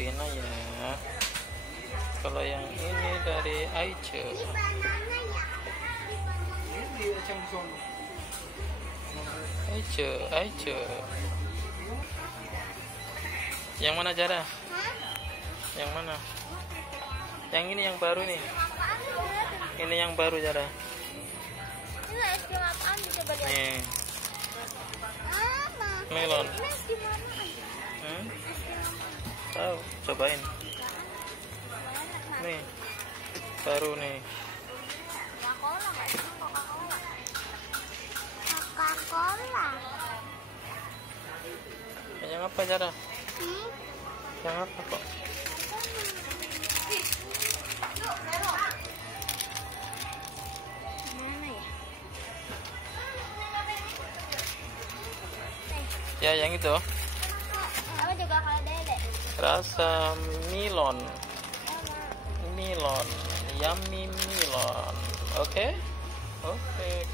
Vina ya. Kalau yang ini dari Aice. Aice. Yang mana Jara? Yang mana? Yang ini yang baru nih. Ini yang baru Jara. Ini es krim apaan? Coba lihat. Nih. Melon. Tahu, cobain. Nih. Baru nih. Coca-Cola nggak sih? Coca-Cola. Coca-Cola. Yang apa Jara? Yang apa kok? Mana ya? Ya yang itu. Apa juga kalau Dede? Rasa Milon. Yummy Milon. Oke,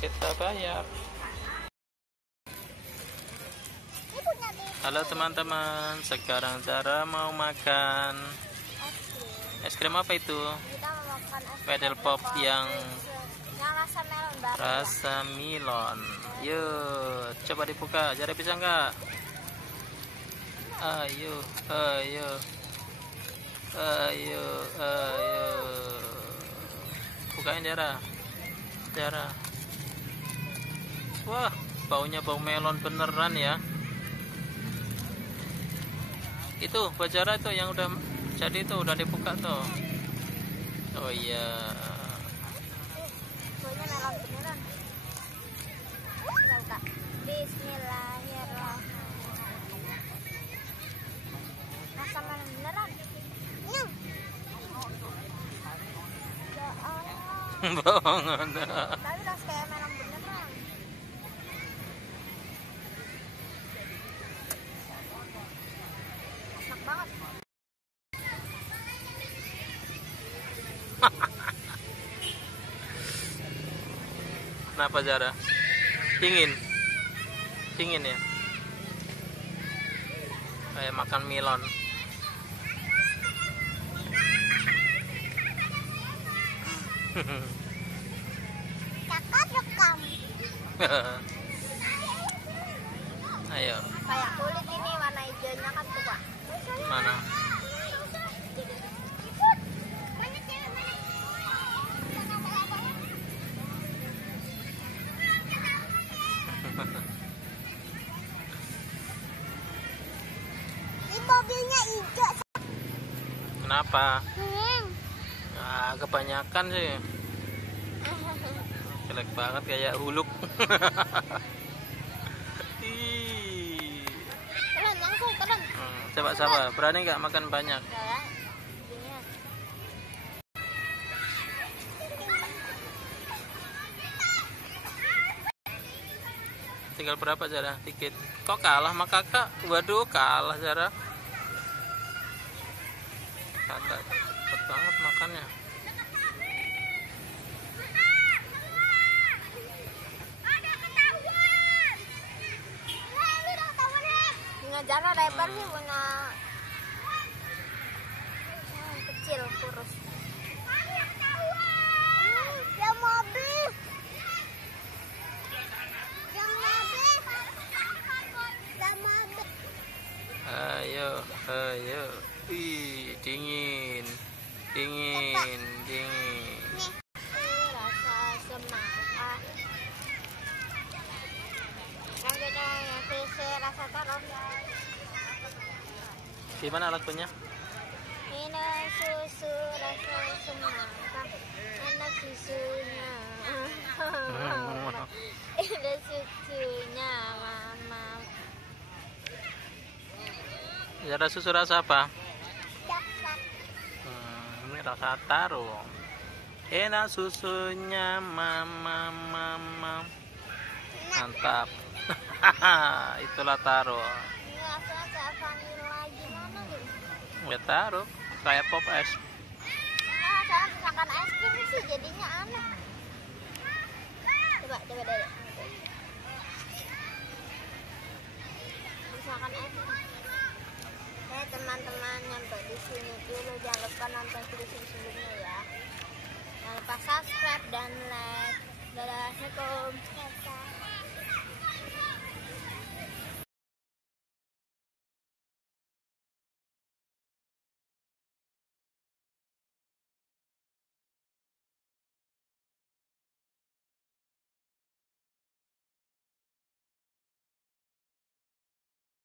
kita bayar. Ini punya Dede. Halo teman-teman, sekarang Zara mau makan es krim apa itu? Kita mau makan es krim Pedal pop yang rasa melon baru. rasa Milon. Yuk, coba dibuka. Zara bisa nggak? Ayo. Bukain Zara. Wah, baunya bau melon beneran ya. Itu buat Zara tuh yang udah jadi tuh, udah dibuka tuh. Oh iya. Baunya melon beneran. Kita buka. Bismillahirrahmanirrahim. Rasa melon beneran. Ya Allah. Bohongan. Tapi rasa kayak melon beneran. Enak banget. Kenapa Zara? Dingin ya? Kayak makan Milon. Kakak rekam. Ayo, Kayak kulit ini warna hijaunya kan tuh Pak. mana? Ini mobilnya hijau. Kenapa? Nah, kebanyakan sih. Jelek banget kayak Huluk. Ih. Keren langsung keren. Coba, berani nggak makan banyak? Kayak gini. Tinggal berapa Zara? Dikit. Kok kalah sama kakak? Waduh, kalah Zara. Kakak cepet banget makannya. Bunga Zara lebar sih, bunga kecil kurus. Ya mobil. Ayo. Ih, dingin. Rasa semangka. Kan kita ngasih rasa terus. Gimana lagunya? Ini susu rasa semangka. Enak susunya. Ini susunya mama. Zara susu rasa apa? Coklat. Ini rasa taro. Enak susunya mama. Mantap. Itulah taro. Ini rasanya kayak vanilla gimana tuh? Ya taro. Kayak pop es. Nah, saya misalkan es krim sih jadinya aneh. Coba deh. Misalkan es krim. Teman teman-teman nyampe di sini dulu. Jangan lupa nonton video sebelumnya ya. Jangan lupa subscribe dan like. Dadah, assalamualaikum.